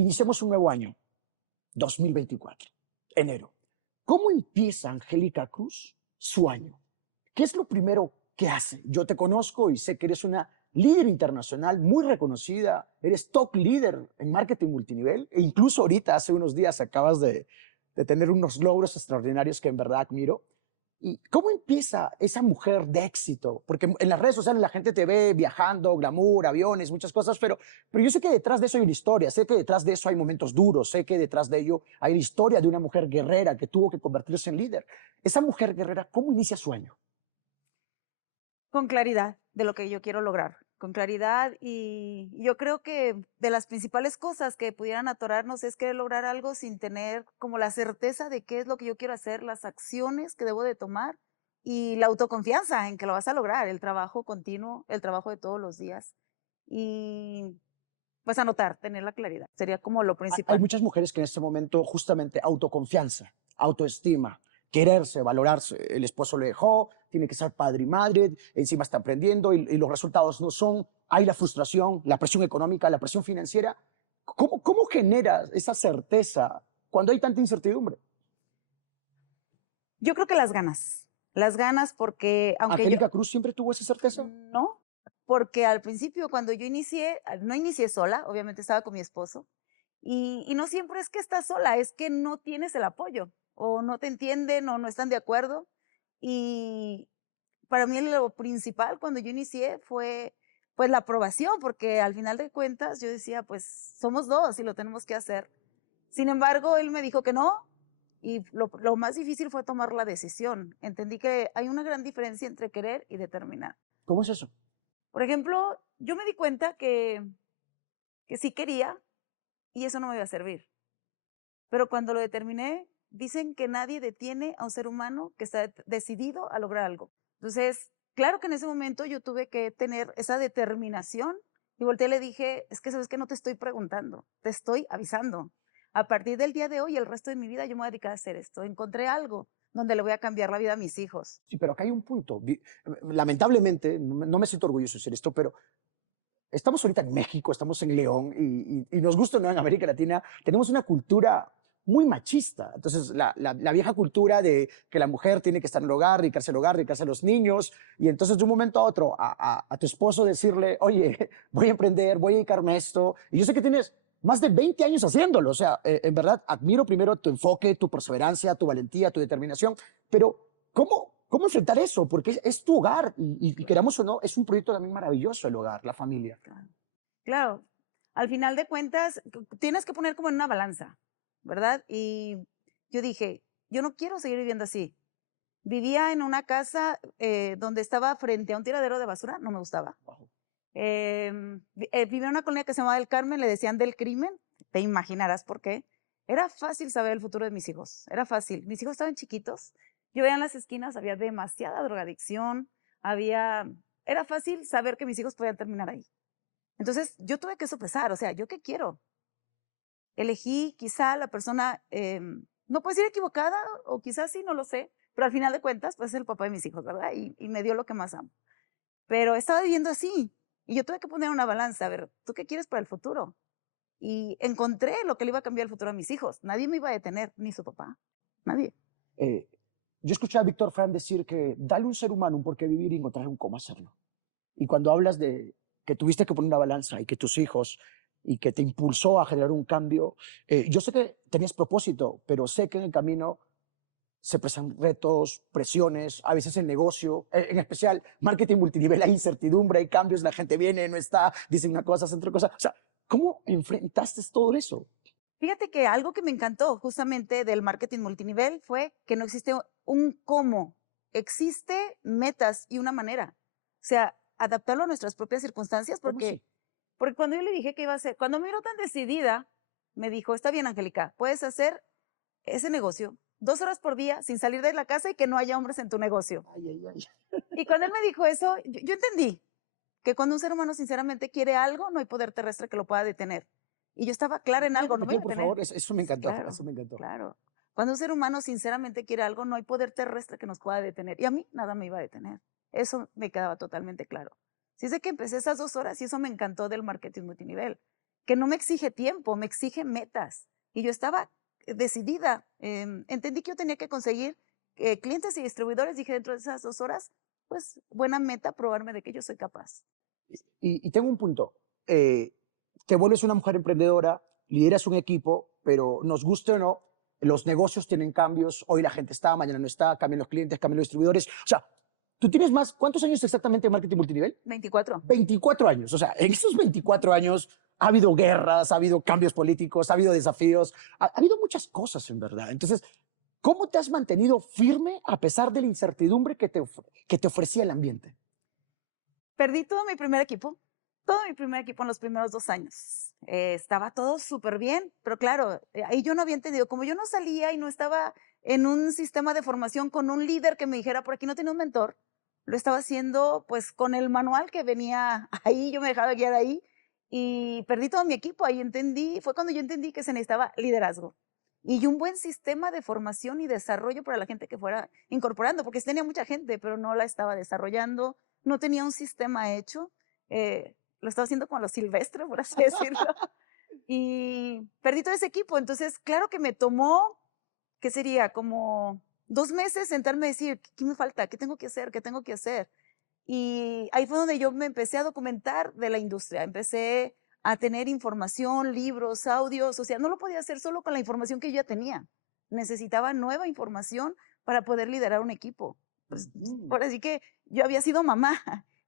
Iniciamos un nuevo año, 2024, enero. ¿Cómo empieza Angélica Cruz su año? ¿Qué es lo primero que hace? Yo te conozco y sé que eres una líder internacional muy reconocida, eres top líder en marketing multinivel e incluso ahorita, hace unos días, acabas de tener unos logros extraordinarios que en verdad admiro. ¿Y cómo empieza esa mujer de éxito? Porque en las redes sociales la gente te ve viajando, glamour, aviones, muchas cosas, pero yo sé que detrás de eso hay una historia, sé que detrás de eso hay momentos duros, sé que detrás de ello hay la historia de una mujer guerrera que tuvo que convertirse en líder. Esa mujer guerrera, ¿cómo inicia su año? Con claridad de lo que yo quiero lograr, con claridad, y yo creo que de las principales cosas que pudieran atorarnos es querer lograr algo sin tener como la certeza de qué es lo que yo quiero hacer, las acciones que debo de tomar y la autoconfianza en que lo vas a lograr, el trabajo continuo, el trabajo de todos los días y pues anotar, tener la claridad, sería como lo Hay principal. muchas mujeres que en este momento justamente autoconfianza, autoestima, quererse, valorarse. El esposo le dejó, tiene que ser padre y madre, encima está aprendiendo y los resultados no son. Hay la frustración, la presión económica, la presión financiera. ¿Cómo generas esa certeza cuando hay tanta incertidumbre? Yo creo que las ganas porque aunque yo, ¿Angélica Cruz siempre tuvo esa certeza? no, porque al principio cuando yo inicié, no inicié sola, obviamente estaba con mi esposo, y no siempre es que estás sola, es que no tienes el apoyo, o no te entienden, o no están de acuerdo. Y para mí lo principal cuando yo inicié fue pues la aprobación, porque al final de cuentas yo decía, pues somos dos y lo tenemos que hacer. Sin embargo, él me dijo que no, y lo más difícil fue tomar la decisión. Entendí que hay una gran diferencia entre querer y determinar. ¿Cómo es eso? Por ejemplo, yo me di cuenta que sí quería y eso no me iba a servir. Pero cuando lo determiné, dicen que nadie detiene a un ser humano que está decidido a lograr algo. Entonces, claro que en ese momento yo tuve que tener esa determinación y volteé y le dije, es que sabes que no te estoy preguntando, te estoy avisando. A partir del día de hoy, el resto de mi vida, yo me voy a dedicar a hacer esto. Encontré algo donde le voy a cambiar la vida a mis hijos. Sí, pero acá hay un punto. Lamentablemente, no me siento orgulloso de decir esto, pero estamos ahorita en México, estamos en León y nos gusta o no en América Latina, tenemos una cultura muy machista. Entonces, la vieja cultura de que la mujer tiene que estar en el hogar, dedicarse a los niños, y entonces de un momento a otro a tu esposo decirle, oye, voy a emprender, voy a dedicarme a esto, y yo sé que tienes más de 20 años haciéndolo, o sea, en verdad admiro primero tu enfoque, tu perseverancia, tu valentía, tu determinación, pero ¿cómo enfrentar eso? Porque es tu hogar y queramos o no, es un proyecto también maravilloso el hogar, la familia. Claro. Claro, al final de cuentas, tienes que poner como en una balanza, ¿verdad? Y yo dije, yo no quiero seguir viviendo así. Vivía en una casa donde estaba frente a un tiradero de basura, no me gustaba. Vivía en una colonia que se llamaba El Carmen, le decían del crimen, te imaginarás por qué. Era fácil saber el futuro de mis hijos, era fácil. Mis hijos estaban chiquitos, yo veía en las esquinas, había demasiada drogadicción, era fácil saber que mis hijos podían terminar ahí. Entonces, yo tuve que sopesar, o sea, ¿yo qué quiero? Elegí quizá la persona, no puedo decir equivocada, o quizás sí, no lo sé, pero al final de cuentas, pues es el papá de mis hijos, ¿verdad? Y me dio lo que más amo. Pero estaba viviendo así, y yo tuve que poner una balanza, a ver, ¿tú qué quieres para el futuro? Y encontré lo que le iba a cambiar el futuro a mis hijos. Nadie me iba a detener, ni su papá, nadie. Eh, yo escuché a Víctor Frank decir que dale a un ser humano un por qué vivir y encontrar un cómo hacerlo. Y cuando hablas de que tuviste que poner una balanza y que tus hijos y que te impulsó a generar un cambio, yo sé que tenías propósito, pero sé que en el camino se presentan retos, presiones, a veces el negocio, en especial marketing multinivel, hay incertidumbre, hay cambios, la gente viene, no está, dice una cosa, hace otra cosa. O sea, ¿cómo enfrentaste todo eso? Fíjate que algo que me encantó justamente del marketing multinivel fue que no existe un cómo, existe metas y una manera. O sea, adaptarlo a nuestras propias circunstancias, ¿Cómo así? porque cuando yo le dije que iba a hacer, cuando me vio tan decidida, me dijo, está bien, Angélica, puedes hacer ese negocio 2 horas por día sin salir de la casa y que no haya hombres en tu negocio. Ay, ay, ay. Y cuando él me dijo eso, yo entendí que cuando un ser humano sinceramente quiere algo, no hay poder terrestre que lo pueda detener. Y yo estaba clara en ¿Puedes algo, no me iba repetir, a por detener. favor? Eso me encantó, Claro, eso me encantó. claro. Cuando un ser humano sinceramente quiere algo, no hay poder terrestre que nos pueda detener. Y a mí nada me iba a detener. Eso me quedaba totalmente claro. Sí sé que empecé esas 2 horas y eso me encantó del marketing multinivel, que no me exige tiempo, me exige metas. Y yo estaba decidida. Entendí que yo tenía que conseguir clientes y distribuidores. Dije, dentro de esas 2 horas, pues buena meta, probarme de que yo soy capaz. Y tengo un punto. Te vuelves una mujer emprendedora, lideras un equipo, pero nos guste o no, los negocios tienen cambios. Hoy la gente está, mañana no está, cambian los clientes, cambian los distribuidores. O sea, tú tienes más, ¿cuántos años exactamente de marketing multinivel? 24. 24 años. O sea, en estos 24 años ha habido guerras, ha habido cambios políticos, ha habido desafíos, ha habido muchas cosas en verdad. Entonces, ¿cómo te has mantenido firme a pesar de la incertidumbre que te ofrecía el ambiente? Perdí todo mi primer equipo en los primeros 2 años. Estaba todo súper bien, pero claro, ahí yo no había entendido, como yo no salía y no estaba en un sistema de formación con un líder que me dijera, por aquí no tenía un mentor, lo estaba haciendo pues con el manual que venía ahí, yo me dejaba guiar ahí y perdí todo mi equipo. Ahí entendí, fue cuando yo entendí que se necesitaba liderazgo y un buen sistema de formación y desarrollo para la gente que fuera incorporando, porque sí tenía mucha gente, pero no la estaba desarrollando, no tenía un sistema hecho, lo estaba haciendo como a lo silvestre, por así decirlo, y perdí todo ese equipo. Entonces, claro que me tomó, ¿qué sería? Como 2 meses sentarme a decir, ¿qué me falta? ¿Qué tengo que hacer? ¿Qué tengo que hacer? Y ahí fue donde yo me empecé a documentar de la industria, empecé a tener información, libros, audios, o sea, no lo podía hacer solo con la información que yo ya tenía. Necesitaba nueva información para poder liderar un equipo. Pues, Ujú. ahora sí que yo había sido mamá,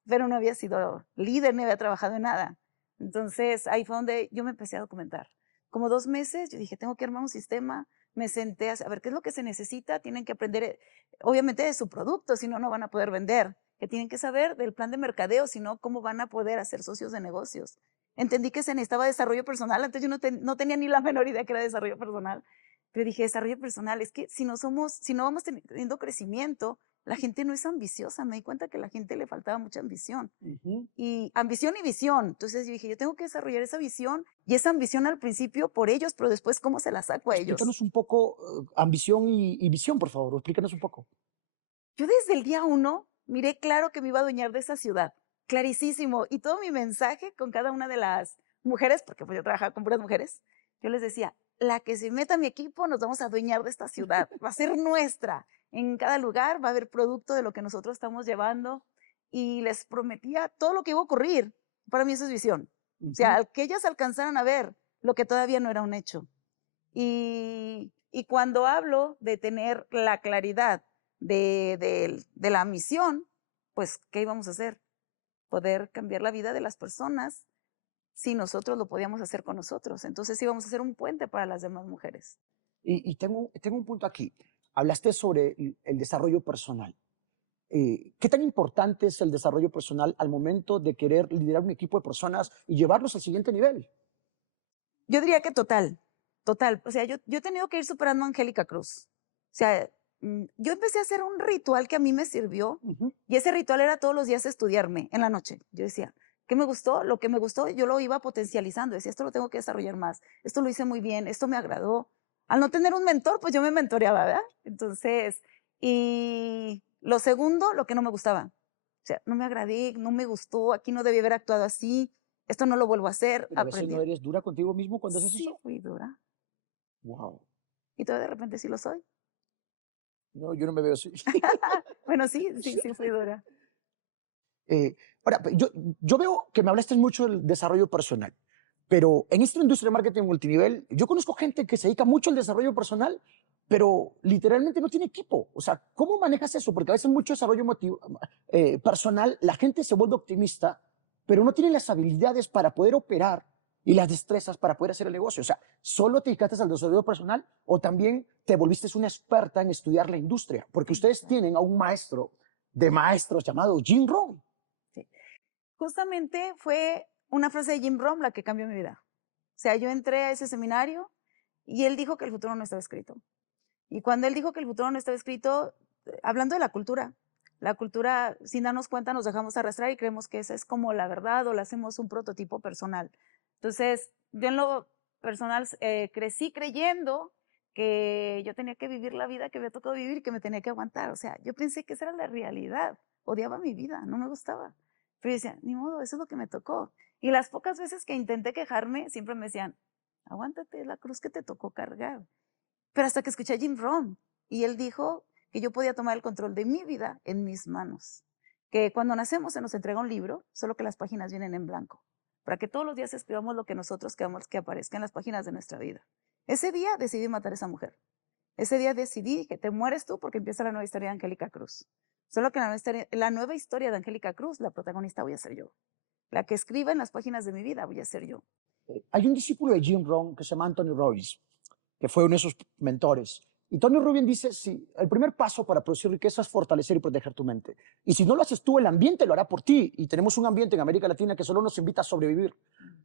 pero no había sido líder, ni había trabajado en nada. Entonces, ahí fue donde yo me empecé a documentar. Como 2 meses, yo dije, tengo que armar un sistema, me senté a ver qué es lo que se necesita, tienen que aprender, obviamente, de su producto, si no, no van a poder vender, que tienen que saber del plan de mercadeo, si no, cómo van a poder hacer socios de negocios. Entendí que se necesitaba desarrollo personal, antes yo no tenía ni la menor idea que era desarrollo personal, pero dije, desarrollo personal, es que si no vamos teniendo crecimiento, la gente no es ambiciosa. Me di cuenta que a la gente le faltaba mucha ambición. Ujú. Y ambición y visión. Entonces yo dije, yo tengo que desarrollar esa visión y esa ambición al principio por ellos, pero después, ¿cómo se la saco a ellos? Explícanos un poco ambición y visión, por favor. Explícanos un poco. Yo desde el día 1 miré claro que me iba a adueñar de esa ciudad, clarísimo. Y todo mi mensaje con cada una de las mujeres, porque pues yo trabajaba con puras mujeres, yo les decía, la que se meta a mi equipo nos vamos a adueñar de esta ciudad, va a ser nuestra. En cada lugar va a haber producto de lo que nosotros estamos llevando y les prometía todo lo que iba a ocurrir. Para mí eso es visión. O sea, Ujú. al que ellas alcanzaran a ver lo que todavía no era un hecho. Y cuando hablo de tener la claridad de la misión, pues, ¿qué íbamos a hacer? Poder cambiar la vida de las personas si nosotros lo podíamos hacer con nosotros. Entonces íbamos a hacer un puente para las demás mujeres. Y tengo un punto aquí. Hablaste sobre el desarrollo personal. ¿Qué tan importante es el desarrollo personal al momento de querer liderar un equipo de personas y llevarlos al siguiente nivel? Yo diría que total, total. O sea, yo he tenido que ir superando a Angélica Cruz. O sea, yo empecé a hacer un ritual que a mí me sirvió Ujú. y ese ritual era todos los días estudiarme en la noche. Yo decía, ¿qué me gustó? Lo que me gustó, yo lo iba potencializando. Decía, esto lo tengo que desarrollar más, esto lo hice muy bien, esto me agradó. Al no tener un mentor, pues yo me mentoreaba, ¿verdad? Entonces, y lo segundo, lo que no me gustaba. O sea, no me agradé, no me gustó, aquí no debí haber actuado así, esto no lo vuelvo a hacer, Pero a veces no aprendí. eres dura contigo mismo cuando haces Sí, eso. fui dura. Wow. Y todavía de repente sí lo soy. No, yo no me veo así. Bueno, sí, sí, sí fui dura. Eh, ahora, yo veo que me hablaste mucho del desarrollo personal, pero en esta industria de marketing multinivel, yo conozco gente que se dedica mucho al desarrollo personal, pero literalmente no tiene equipo. O sea, ¿cómo manejas eso? Porque a veces mucho desarrollo personal, la gente se vuelve optimista, pero no tiene las habilidades para poder operar y las destrezas para poder hacer el negocio. O sea, ¿solo te dedicaste al desarrollo personal o también te volviste una experta en estudiar la industria? Porque ustedes Exacto, tienen a un maestro de maestros llamado Jim Rohn. sí. Justamente fue una frase de Jim Rohn la que cambió mi vida. O sea, yo entré a ese seminario y él dijo que el futuro no estaba escrito. Y cuando él dijo que el futuro no estaba escrito, hablando de la cultura, sin darnos cuenta, nos dejamos arrastrar y creemos que esa es como la verdad o le hacemos un prototipo personal. Entonces, yo en lo personal crecí creyendo que yo tenía que vivir la vida que me tocó vivir y que me tenía que aguantar. O sea, yo pensé que esa era la realidad. Odiaba mi vida, no me gustaba. Pero yo decía, ni modo, eso es lo que me tocó. Y las pocas veces que intenté quejarme, siempre me decían, aguántate la cruz que te tocó cargar. Pero hasta que escuché a Jim Rohn y él dijo que yo podía tomar el control de mi vida en mis manos. Que cuando nacemos se nos entrega un libro, solo que las páginas vienen en blanco, para que todos los días escribamos lo que nosotros queramos que aparezca en las páginas de nuestra vida. Ese día decidí matar a esa mujer. Ese día decidí que te mueres tú porque empieza la nueva historia de Angélica Cruz. Solo que la nueva historia de Angélica Cruz, la protagonista voy a ser yo. La que escriba en las páginas de mi vida voy a ser yo. Hay un discípulo de Jim Rohn que se llama Anthony Robbins, que fue uno de sus mentores. Y Tony Robbins dice, sí, el primer paso para producir riqueza es fortalecer y proteger tu mente. Y si no lo haces tú, el ambiente lo hará por ti. Y tenemos un ambiente en América Latina que solo nos invita a sobrevivir.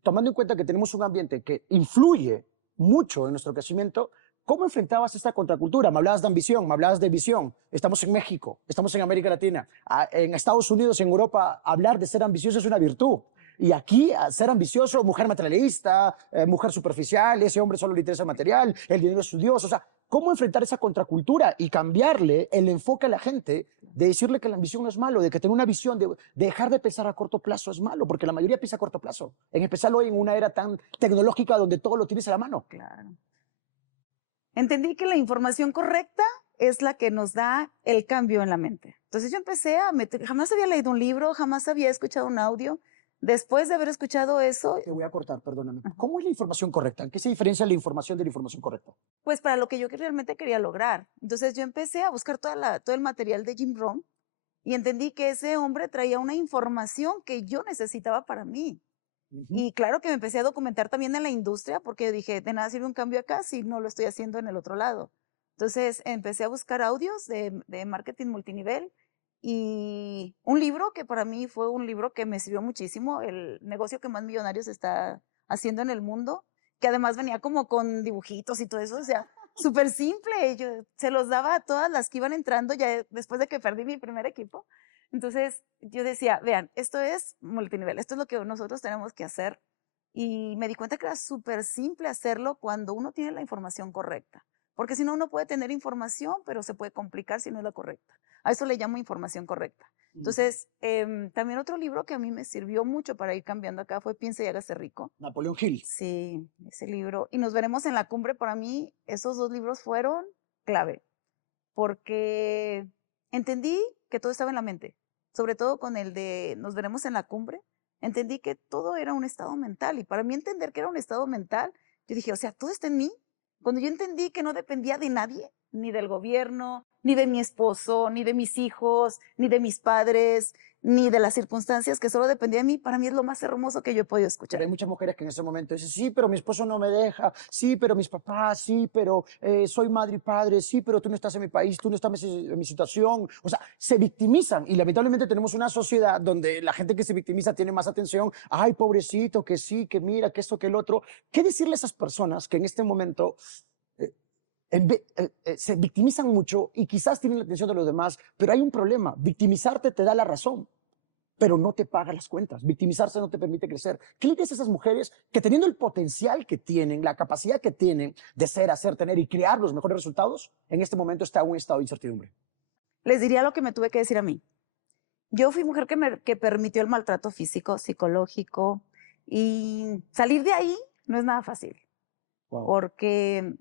Tomando en cuenta que tenemos un ambiente que influye mucho en nuestro crecimiento, ¿cómo enfrentabas esta contracultura? Me hablabas de ambición, me hablabas de visión. Estamos en México, estamos en América Latina. En Estados Unidos, en Europa, hablar de ser ambicioso es una virtud. Y aquí, ser ambicioso, mujer materialista, mujer superficial, ese hombre solo le interesa el material, el dinero es su Dios. O sea, ¿cómo enfrentar esa contracultura y cambiarle el enfoque a la gente de decirle que la ambición no es malo, de que tener una visión, de dejar de pensar a corto plazo es malo? Porque la mayoría piensa a corto plazo, en especial hoy en una era tan tecnológica donde todo lo tienes a la mano. Claro. Entendí que la información correcta es la que nos da el cambio en la mente. Entonces yo empecé a meter, jamás había leído un libro, jamás había escuchado un audio. Después de haber escuchado eso, Te voy a cortar, perdóname. ¿Cómo es la información correcta? ¿En qué se diferencia la información de la información correcta? pues para lo que yo realmente quería lograr. Entonces yo empecé a buscar todo el material de Jim Rohn y entendí que ese hombre traía una información que yo necesitaba para mí. Y claro que me empecé a documentar también en la industria porque dije, de nada sirve un cambio acá si no lo estoy haciendo en el otro lado. Entonces empecé a buscar audios de marketing multinivel y un libro que para mí fue un libro que me sirvió muchísimo, el negocio que más millonarios está haciendo en el mundo, que además venía como con dibujitos y todo eso, o sea, súper simple. Yo se los daba a todas las que iban entrando ya después de que perdí mi primer equipo. Entonces yo decía, vean, esto es multinivel, esto es lo que nosotros tenemos que hacer. Y me di cuenta que era súper simple hacerlo cuando uno tiene la información correcta. Porque si no, uno puede tener información, pero se puede complicar si no es la correcta. A eso le llamo información correcta. Entonces, también otro libro que a mí me sirvió mucho para ir cambiando acá fue Piensa y hágase rico. Napoleón Hill. Sí, ese libro. Y Nos veremos en la cumbre, para mí, esos dos libros fueron clave. Porque entendí que todo estaba en la mente. Sobre todo con el de Nos veremos en la cumbre. Entendí que todo era un estado mental. Y para mí entender que era un estado mental, yo dije, o sea, todo está en mí. Cuando yo entendí que no dependía de nadie, ni del gobierno, ni de mi esposo, ni de mis hijos, ni de mis padres, ni de las circunstancias, que solo dependía de mí, para mí es lo más hermoso que yo he podido Pero escuchar. hay muchas mujeres que en ese momento dicen, sí, pero mi esposo no me deja, sí, pero mis papás, sí, pero soy madre y padre, sí, pero tú no estás en mi país, tú no estás en mi situación. O sea, se victimizan y lamentablemente tenemos una sociedad donde la gente que se victimiza tiene más atención. Ay, pobrecito, que sí, que mira, que esto, que el otro. ¿Qué decirle a esas personas que en este momento se victimizan mucho y quizás tienen la atención de los demás, pero hay un problema? Victimizarte te da la razón, pero no te paga las cuentas. Victimizarse no te permite crecer. ¿Qué le dices a esas mujeres que teniendo el potencial que tienen, la capacidad que tienen de ser, hacer, tener y crear los mejores resultados, en este momento está en un estado de incertidumbre? Les diría lo que me tuve que decir a mí. Yo fui mujer que permitió el maltrato físico, psicológico, y salir de ahí no es nada fácil. Wow. Porque,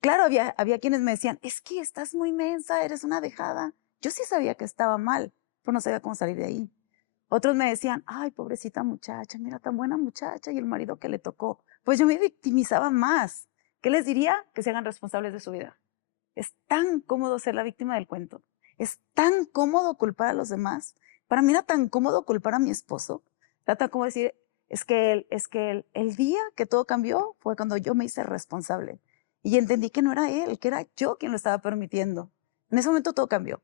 claro, había quienes me decían, es que estás muy mensa, eres una dejada. Yo sí sabía que estaba mal, pero no sabía cómo salir de ahí. Otros me decían, ay, pobrecita muchacha, mira, tan buena muchacha y el marido que le tocó. Pues yo me victimizaba más. ¿Qué les diría? Que se hagan responsables de su vida. Es tan cómodo ser la víctima del cuento. Es tan cómodo culpar a los demás. Para mí era tan cómodo culpar a mi esposo. Era tan cómodo decir, el día que todo cambió fue cuando yo me hice responsable. Y entendí que no era él, que era yo quien lo estaba permitiendo. En ese momento todo cambió.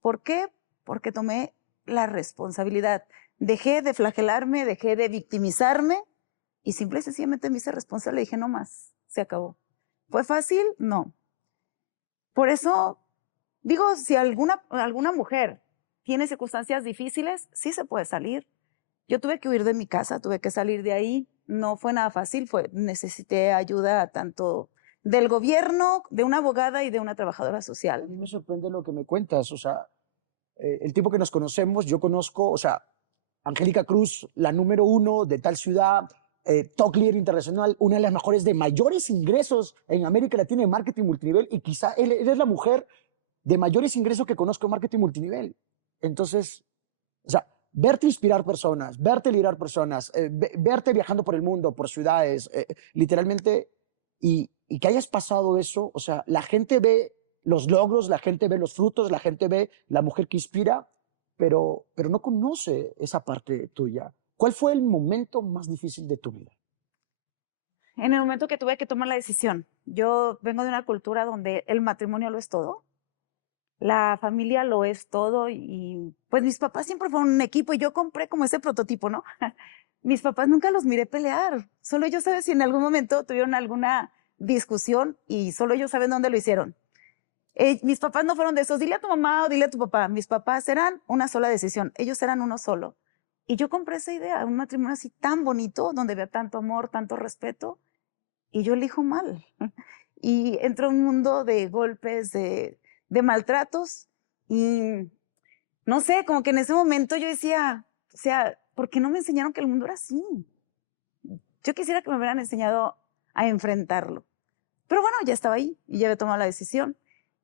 ¿Por qué? Porque tomé la responsabilidad. Dejé de flagelarme, dejé de victimizarme y simple y sencillamente me hice responsable y dije, no más, se acabó. ¿Fue fácil? No. Por eso digo, si alguna mujer tiene circunstancias difíciles, sí se puede salir. Yo tuve que huir de mi casa, tuve que salir de ahí. No fue nada fácil, necesité ayuda tanto del gobierno, de una abogada y de una trabajadora A social. mí me sorprende lo que me cuentas. O sea, el tiempo que nos conocemos, yo conozco, o sea, Angélica Cruz, la número 1 de tal ciudad, top líder internacional, una de las mejores de mayores ingresos en América Latina en marketing multinivel y quizá eres la mujer de mayores ingresos que conozco en marketing multinivel. Entonces, o sea, verte inspirar personas, verte liderar personas, verte viajando por el mundo, por ciudades, literalmente, y que hayas pasado eso, o sea, la gente ve los logros, la gente ve los frutos, la gente ve la mujer que inspira, pero no conoce esa parte tuya. ¿Cuál fue el momento más difícil de tu vida? En el momento que tuve que tomar la decisión, yo vengo de una cultura donde el matrimonio lo es todo, la familia lo es todo y pues mis papás siempre fueron un equipo y yo compré como ese prototipo, ¿no? Mis papás nunca los miré pelear, solo ellos saben si en algún momento tuvieron alguna discusión y solo ellos saben dónde lo hicieron. Mis papás no fueron de esos, dile a tu mamá o dile a tu papá, mis papás eran una sola decisión, ellos eran uno solo. Y yo compré esa idea, un matrimonio así tan bonito, donde había tanto amor, tanto respeto, y yo elijo mal. Y entro en un mundo de golpes, de maltratos, y no sé, como que en ese momento yo decía, o sea, ¿por qué no me enseñaron que el mundo era así? Yo quisiera que me hubieran enseñado a enfrentarlo. Pero bueno, ya estaba ahí y ya había tomado la decisión.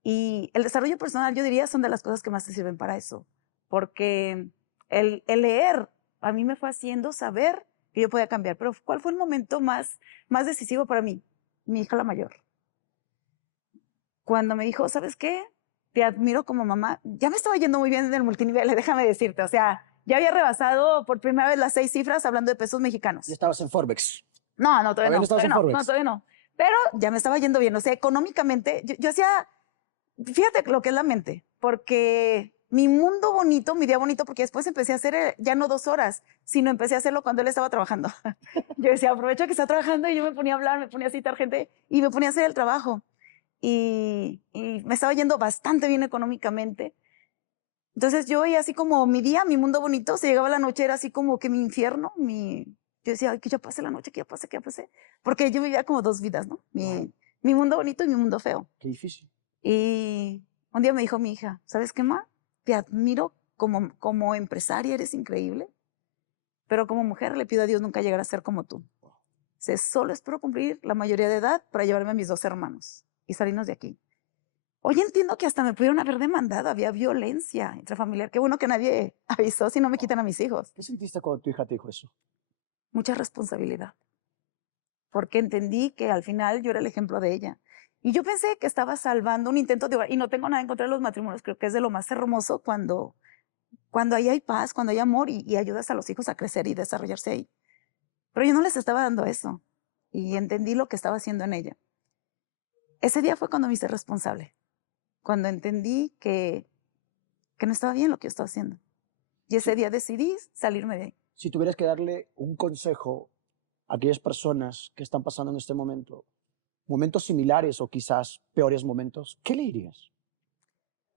Y el desarrollo personal, yo diría, son de las cosas que más te sirven para eso. Porque el leer a mí me fue haciendo saber que yo podía cambiar. Pero ¿cuál fue el momento más decisivo para mí? Mi hija la mayor. Cuando me dijo, ¿sabes qué? Te admiro como mamá. Ya me estaba yendo muy bien en el multinivel, déjame decirte. O sea, ya había rebasado por primera vez las 6 cifras hablando de pesos mexicanos. Ya estabas en Forbes. No, ¿Todavía no estabas en Forbes? no, todavía no. Pero ya me estaba yendo bien. O sea, económicamente, yo hacía, fíjate lo que es la mente, porque mi mundo bonito, mi día bonito, porque después empecé a hacer ya no 2 horas, sino empecé a hacerlo cuando él estaba trabajando. Yo decía, aprovecho que está trabajando y yo me ponía a hablar, me ponía a citar gente y me ponía a hacer el trabajo. Y me estaba yendo bastante bien económicamente. Entonces yo veía así como mi día, mi mundo bonito, se llegaba la noche, era así como que mi infierno, yo decía, ay, que ya pase la noche, que ya pase, que ya pase. Porque yo vivía como 2 vidas, ¿no? Wow, Mi mundo bonito y mi mundo feo. qué difícil. Y un día me dijo mi hija, ¿sabes qué, ma? Te admiro como empresaria, eres increíble, pero como mujer le pido a Dios nunca llegar a ser como tú. Solo espero cumplir la mayoría de edad para llevarme a mis 2 hermanos y salirnos de aquí. Hoy entiendo que hasta me pudieron haber demandado, había violencia intrafamiliar. Qué bueno que nadie avisó si no me quitan a mis hijos. ¿Qué sentiste cuando tu hija te dijo eso? Mucha responsabilidad, porque entendí que al final yo era el ejemplo de ella. Y yo pensé que estaba salvando un intento de hogar, y no tengo nada en contra de los matrimonios, creo que es de lo más hermoso cuando ahí hay paz, cuando hay amor y ayudas a los hijos a crecer y desarrollarse ahí. Pero yo no les estaba dando eso y entendí lo que estaba haciendo en ella. Ese día fue cuando me hice responsable, cuando entendí que no estaba bien lo que yo estaba haciendo. Y ese Sí. día decidí salirme de ahí. Si tuvieras que darle un consejo a aquellas personas que están pasando en este momento, momentos similares o quizás peores momentos, ¿qué le dirías?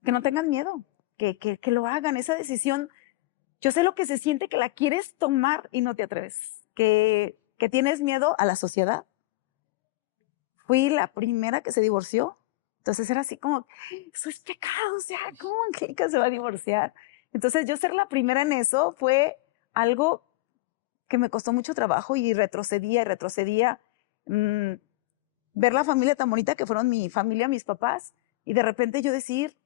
Que no tengan miedo, que lo hagan, esa decisión. Yo sé lo que se siente que la quieres tomar y no te atreves, que tienes miedo a la sociedad. Fui la primera que se divorció, entonces era así como, eso es pecado, o sea, ¿cómo Angélica se va a divorciar? Entonces yo ser la primera en eso fue algo que me costó mucho trabajo y retrocedía y retrocedía. Ver la familia tan bonita que fueron mi familia, mis papás, y de repente yo decir,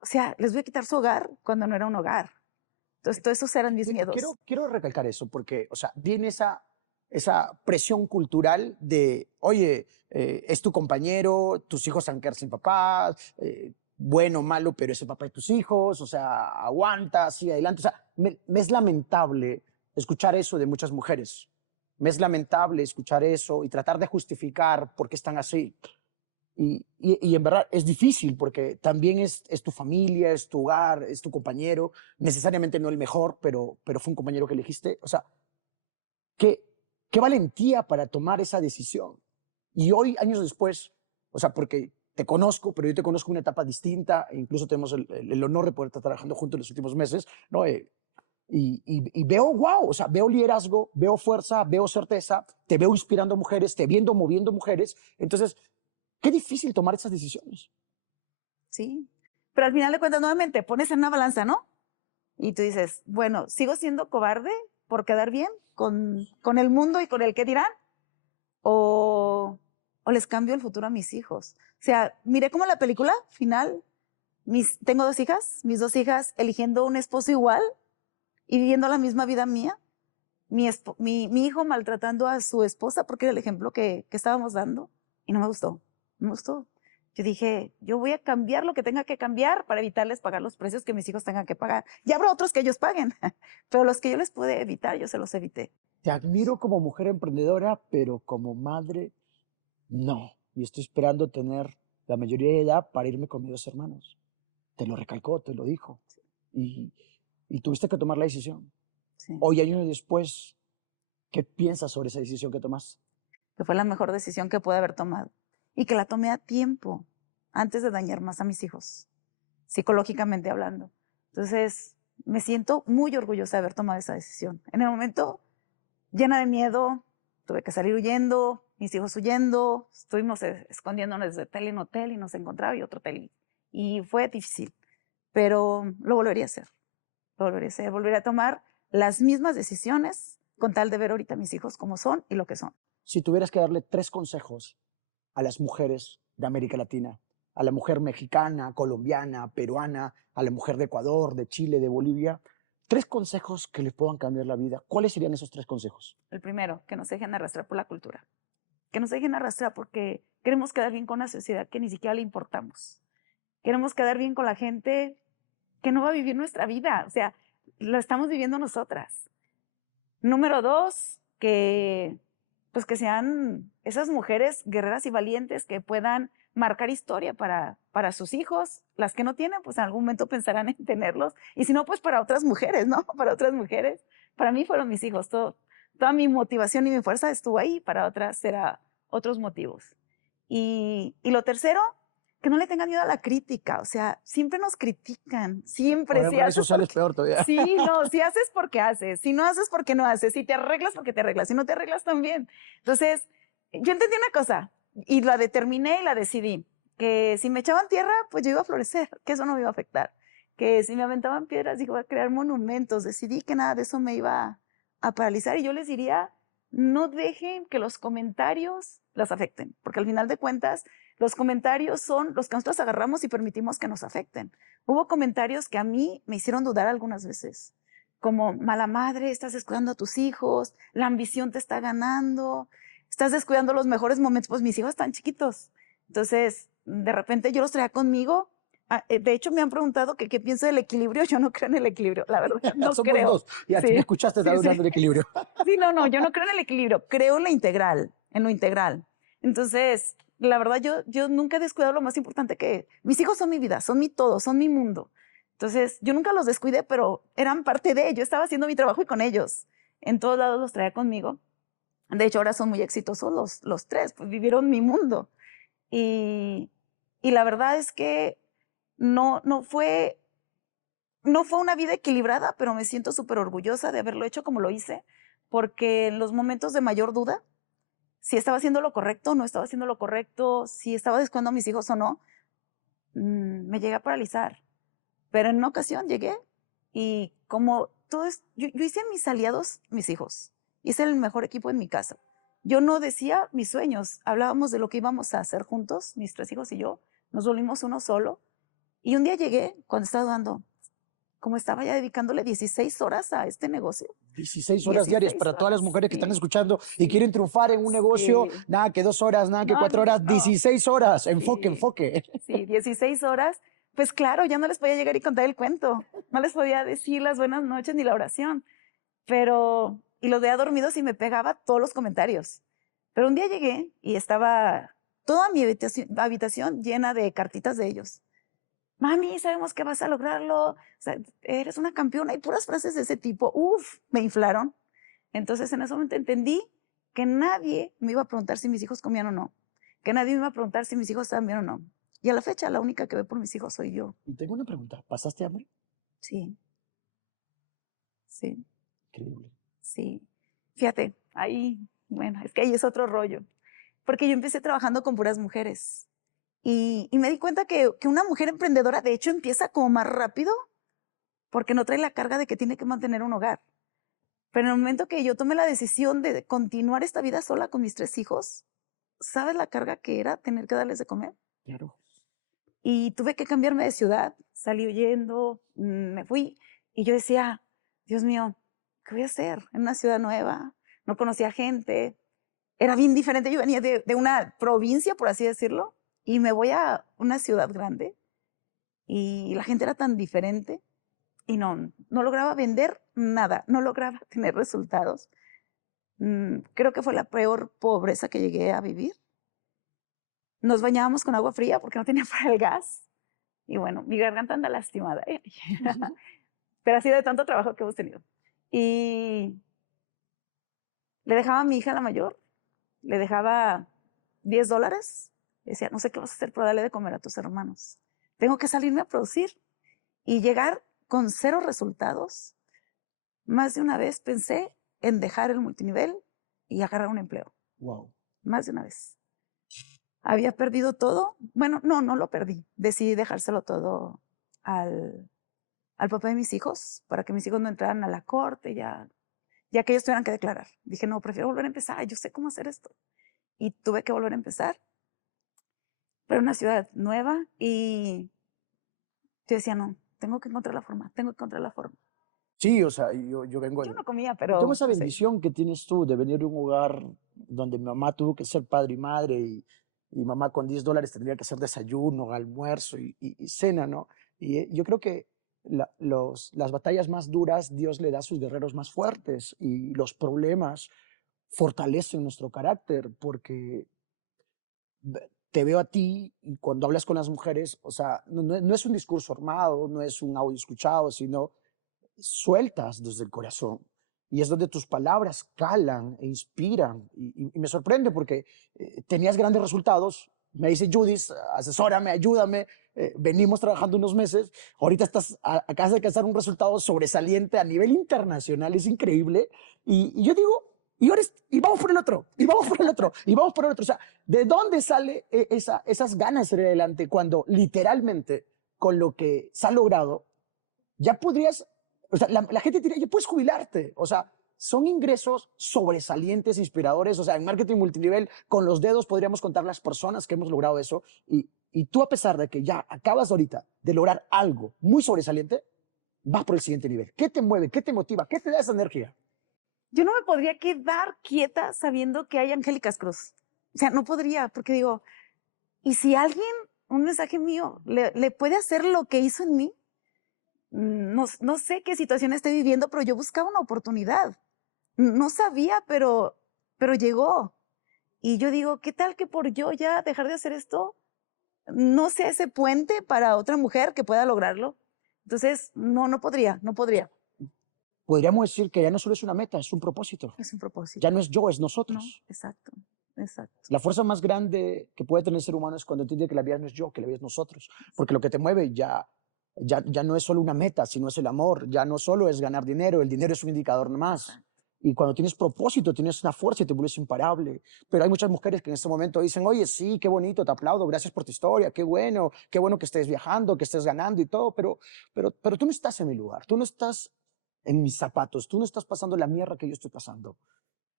o sea, les voy a quitar su hogar cuando no era un hogar. Entonces, todos esos eran mis miedos. Quiero recalcar eso porque, o sea, viene esa presión cultural de, oye, es tu compañero, tus hijos se van a quedar sin papás, bueno o malo, pero es el papá de tus hijos, o sea, aguanta, sigue adelante. O sea, me es lamentable escuchar eso de muchas mujeres. Me es lamentable escuchar eso y tratar de justificar por qué están así. Y en verdad es difícil porque también es tu familia, es tu hogar, es tu compañero, necesariamente no el mejor, pero fue un compañero que elegiste. O sea, qué, qué valentía para tomar esa decisión. Y hoy, años después, o sea, porque te conozco, pero yo te conozco en una etapa distinta, e incluso tenemos el honor de poder estar trabajando juntos en los últimos meses, ¿no? Y veo, wow, o sea, veo liderazgo, veo fuerza, veo certeza, te veo inspirando mujeres, te viendo moviendo mujeres. Entonces, qué difícil tomar esas decisiones. Sí. Pero al final de cuentas, nuevamente, pones en una balanza, ¿no? Y tú dices, bueno, ¿sigo siendo cobarde por quedar bien con el mundo y con el qué dirán? ¿O les cambio el futuro a mis hijos? O sea, miré como la película final, tengo 2 hijas, mis 2 hijas eligiendo un esposo igual y viviendo la misma vida mía. Mi hijo maltratando a su esposa porque era el ejemplo que estábamos dando y no me gustó, no me gustó. Yo dije, yo voy a cambiar lo que tenga que cambiar para evitarles pagar los precios que mis hijos tengan que pagar. Y habrá otros que ellos paguen, pero los que yo les pude evitar, yo se los evité. Te admiro como mujer emprendedora, pero como madre, no. Y estoy esperando tener la mayoría de edad para irme con mis 2 hermanos. Te lo recalcó, te lo dijo. Y, y tuviste que tomar la decisión. Sí. Hoy, años después, ¿qué piensas sobre esa decisión que tomaste? Que fue la mejor decisión que pude haber tomado. Y que la tomé a tiempo, antes de dañar más a mis hijos, psicológicamente hablando. Entonces, me siento muy orgullosa de haber tomado esa decisión. En el momento, llena de miedo, tuve que salir huyendo, mis hijos huyendo, estuvimos escondiéndonos de hotel en hotel y nos encontraba y otro hotel. Y fue difícil, pero lo volvería a hacer. Lo volvería a hacer, volvería a tomar las mismas decisiones con tal de ver ahorita a mis hijos como son y lo que son. Si tuvieras que darle 3 consejos a las mujeres de América Latina, a la mujer mexicana, colombiana, peruana, a la mujer de Ecuador, de Chile, de Bolivia, 3 consejos que les puedan cambiar la vida, ¿cuáles serían esos 3 consejos? El primero, que no se dejen arrastrar por la cultura. Que no se dejen arrastrar porque queremos quedar bien con la sociedad que ni siquiera le importamos. Queremos quedar bien con la gente que no va a vivir nuestra vida. O sea, lo estamos viviendo nosotras. Número 2, pues que sean esas mujeres guerreras y valientes que puedan marcar historia para sus hijos. Las que no tienen, pues en algún momento pensarán en tenerlos. Y si no, pues para otras mujeres, ¿no? Para otras mujeres. Para mí fueron mis hijos. Toda mi motivación y mi fuerza estuvo ahí. Para otras será otros motivos. Y lo tercero, que no le tengan miedo a la crítica. O sea, siempre nos critican. Siempre. Ahora en redes sociales peor todavía. Sí, no, si haces porque haces, si no haces porque no haces, si te arreglas porque te arreglas, si no te arreglas también. Entonces, yo entendí una cosa y la determiné y la decidí, que si me echaban tierra, pues yo iba a florecer, que eso no me iba a afectar, que si me aventaban piedras, iba a crear monumentos, decidí que nada de eso me iba a paralizar y yo les diría, no dejen que los comentarios las afecten, porque al final de cuentas, los comentarios son los que nosotros agarramos y permitimos que nos afecten. Hubo comentarios que a mí me hicieron dudar algunas veces, como mala madre, estás descuidando a tus hijos, la ambición te está ganando, estás descuidando los mejores momentos, pues mis hijos están chiquitos. Entonces, de repente yo los traía conmigo. De hecho, me han preguntado que qué pienso del equilibrio. Yo no creo en el equilibrio, la verdad, no Somos creo. dos. Ya Sí, me escuchaste sí, hablando sí. del equilibrio. Sí, no, yo no creo en el equilibrio, creo en la integral, en lo integral. Entonces, la verdad, yo nunca he descuidado lo más importante que mis hijos son mi vida, son mi todo, son mi mundo. Entonces, yo nunca los descuidé, pero eran parte de, yo estaba haciendo mi trabajo y con ellos. En todos lados los traía conmigo. De hecho, ahora son muy exitosos los 3, pues vivieron mi mundo. Y, y la verdad es que no fue una vida equilibrada, pero me siento súper orgullosa de haberlo hecho como lo hice, porque en los momentos de mayor duda, si estaba haciendo lo correcto, no estaba haciendo lo correcto, si estaba descuidando a mis hijos o no, me llegué a paralizar. Pero en una ocasión llegué y como todo yo hice a mis aliados mis hijos, hice el mejor equipo en mi casa. Yo no decía mis sueños, hablábamos de lo que íbamos a hacer juntos, mis 3 hijos y yo, nos volvimos uno solo. Y un día llegué, cuando estaba dando, como estaba ya dedicándole 16 horas a este negocio. 16 horas diarias 16 para todas las horas, mujeres que están sí, escuchando y quieren triunfar en un negocio, sí. nada que 2 horas, nada que No, 4 no, horas, no. 16 horas, enfoque, Sí, enfoque. sí, 16 horas. Pues claro, ya no les podía llegar y contar el cuento. No les podía decir las buenas noches ni la oración. Y los veía dormidos y me pegaba todos los comentarios. Pero un día llegué y estaba toda mi habitación llena de cartitas de ellos. Mami, sabemos que vas a lograrlo. O sea, eres una campeona y puras frases de ese tipo. Uf, me inflaron. Entonces en ese momento entendí que nadie me iba a preguntar si mis hijos comían o no. Que nadie me iba a preguntar si mis hijos estaban bien o no. Y a la fecha la única que ve por mis hijos soy yo. Y tengo una pregunta, ¿pasaste hambre? Sí, sí, Increíble. sí. Fíjate, bueno, es que ahí es otro rollo. Porque yo empecé trabajando con puras mujeres. Y me di cuenta que una mujer emprendedora, de hecho, empieza como más rápido porque no trae la carga de que tiene que mantener un hogar. Pero en el momento que yo tomé la decisión de continuar esta vida sola con mis 3 hijos, ¿sabes la carga que era tener que darles de comer? Claro. Y tuve que cambiarme de ciudad, salí huyendo, me fui y yo decía, Dios mío, ¿qué voy a hacer en una ciudad nueva? No conocía gente, era bien diferente, yo venía de una provincia, por así decirlo, y me voy a una ciudad grande y la gente era tan diferente y no lograba vender nada, no lograba tener resultados. Creo que fue la peor pobreza que llegué a vivir. Nos bañábamos con agua fría porque no tenía para el gas. Y bueno, mi garganta anda lastimada, ¿eh? Pero ha sido de tanto trabajo que hemos tenido. Y le dejaba a mi hija la mayor, le dejaba $10. Decía, no sé qué vas a hacer, pero dale de comer a tus hermanos. Tengo que salirme a producir y llegar con 0 resultados. Más de una vez pensé en dejar el multinivel y agarrar un empleo. Wow. Más de una vez. Había perdido todo. Bueno, no lo perdí. Decidí dejárselo todo al papá de mis hijos para que mis hijos no entraran a la corte, ya que ellos tuvieran que declarar. Dije, no, prefiero volver a empezar. Yo sé cómo hacer esto. Y tuve que volver a empezar. Pero en una ciudad nueva y yo decía, no, tengo que encontrar la forma, tengo que encontrar la forma. Sí, o sea, yo vengo Yo de... no comía, Yo tengo pero esa pues sí. bendición que tienes tú de venir de un hogar donde mi mamá tuvo que ser padre y madre y mamá con $10 tendría que hacer desayuno, almuerzo y cena, ¿no? Y yo creo que las batallas más duras Dios le da a sus guerreros más fuertes y los problemas fortalecen nuestro carácter porque te veo a ti y cuando hablas con las mujeres, o sea, no es un discurso armado, no es un audio escuchado, sino sueltas desde el corazón. Y es donde tus palabras calan e inspiran. Y me sorprende porque tenías grandes resultados. Me dice Judith, asesórame, ayúdame. Venimos trabajando unos meses. Ahorita acabas de alcanzar un resultado sobresaliente a nivel internacional. Es increíble. Y yo digo, y vamos por el otro, y vamos por el otro, y vamos por el otro. O sea, ¿de dónde sale esas ganas de salir adelante cuando literalmente con lo que se ha logrado ya podrías, o sea, la gente diría, ya puedes jubilarte. O sea, son ingresos sobresalientes, inspiradores. O sea, en marketing multinivel, con los dedos podríamos contar las personas que hemos logrado eso. Y tú, a pesar de que ya acabas ahorita de lograr algo muy sobresaliente, vas por el siguiente nivel. ¿Qué te mueve? ¿Qué te motiva? ¿Qué te da esa energía? Yo no me podría quedar quieta sabiendo que hay Angélicas Cruz. O sea, no podría, porque digo, ¿y si alguien, un mensaje mío, le puede hacer lo que hizo en mí? No sé qué situación esté viviendo, pero yo buscaba una oportunidad. No sabía, pero llegó. Y yo digo, ¿qué tal que por yo ya dejar de hacer esto no sea ese puente para otra mujer que pueda lograrlo? Entonces, no podría, no podría. Podríamos decir que ya no solo es una meta, es un propósito. Es un Ya propósito. no es yo, es No, nosotros. exacto, exacto. La fuerza más grande que puede tener el ser humano es cuando entiende que la vida no es yo, que la vida es nosotros. Porque lo que te mueve ya no es solo una meta, sino es el amor. Ya no solo es ganar dinero, el dinero es un indicador más. Y cuando tienes propósito, tienes una fuerza y te vuelves imparable. Pero hay muchas mujeres que en este momento dicen, oye, sí, qué bonito, te aplaudo, gracias por tu historia, qué bueno que estés viajando, que estés ganando y todo, pero tú no estás en mi lugar, tú no estás en mis zapatos, tú no estás pasando la mierda que yo estoy pasando.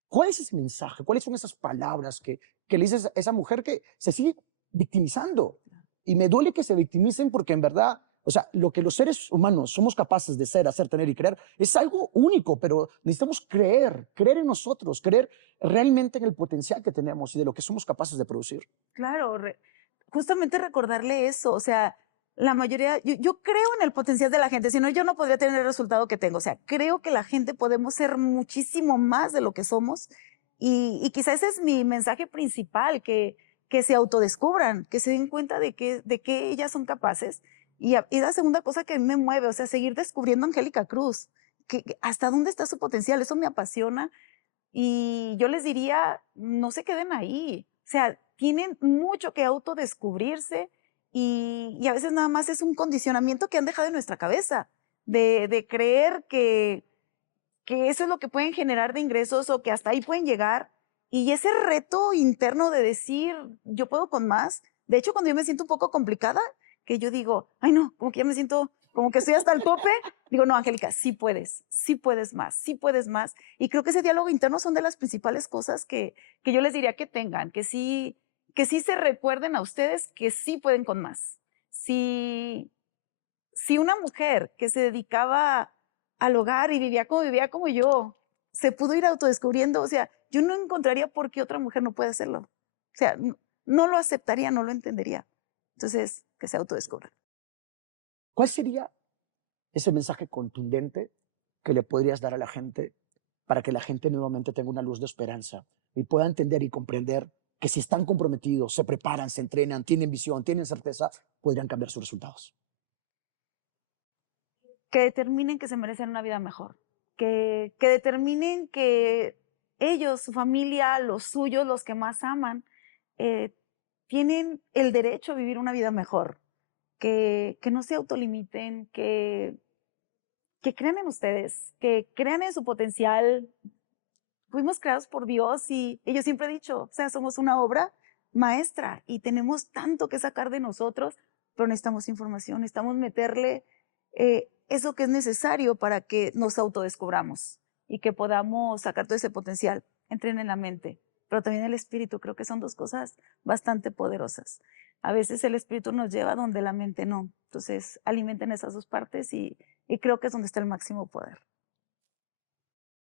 ¿Cuál es ese mensaje? ¿Cuáles son esas palabras que le dices a esa mujer que se sigue victimizando? Y me duele que se victimicen porque en verdad, o sea, lo que los seres humanos somos capaces de ser, hacer, tener y creer es algo único, pero necesitamos creer en nosotros, creer realmente en el potencial que tenemos y de lo que somos capaces de producir. Claro, justamente recordarle eso, o sea, la mayoría, yo creo en el potencial de la gente, si no yo no podría tener el resultado que tengo, o sea, creo que la gente podemos ser muchísimo más de lo que somos y quizá ese es mi mensaje principal, que se autodescubran, que se den cuenta de que ellas son capaces. Y la segunda cosa que a mí me mueve, o sea, seguir descubriendo a Angélica Cruz, que hasta dónde está su potencial, eso me apasiona y yo les diría, no se queden ahí. O sea, tienen mucho que autodescubrirse y a veces nada más es un condicionamiento que han dejado en nuestra cabeza, de creer que eso es lo que pueden generar de ingresos o que hasta ahí pueden llegar. Y ese reto interno de decir, yo puedo con más. De hecho, cuando yo me siento un poco complicada, que yo digo, ay no, como que ya me siento como que estoy hasta el tope, digo, no, Angélica, sí puedes más. Y creo que ese diálogo interno son de las principales cosas que yo les diría que tengan, que sí se recuerden a ustedes que sí pueden con más. Si una mujer que se dedicaba al hogar y vivía como yo, se pudo ir autodescubriendo, o sea, yo no encontraría por qué otra mujer no puede hacerlo. O sea, no lo aceptaría, no lo entendería. Entonces, que se autodescubran. ¿Cuál sería ese mensaje contundente que le podrías dar a la gente para que la gente nuevamente tenga una luz de esperanza y pueda entender y comprender que si están comprometidos, se preparan, se entrenan, tienen visión, tienen certeza, podrían cambiar sus resultados? Que determinen que se merecen una vida mejor, que determinen que ellos, su familia, los suyos, los que más aman, eh, tienen el derecho a vivir una vida mejor, que no se autolimiten, que crean en ustedes, que crean en su potencial. Fuimos creados por Dios y yo siempre he dicho, o sea, somos una obra maestra y tenemos tanto que sacar de nosotros, pero necesitamos información, necesitamos meterle eso que es necesario para que nos autodescubramos y que podamos sacar todo ese potencial. Entren en la mente, pero también el espíritu. Creo que son dos cosas bastante poderosas. A veces el espíritu nos lleva donde la mente no. Entonces, alimenten esas dos partes y creo que es donde está el máximo poder.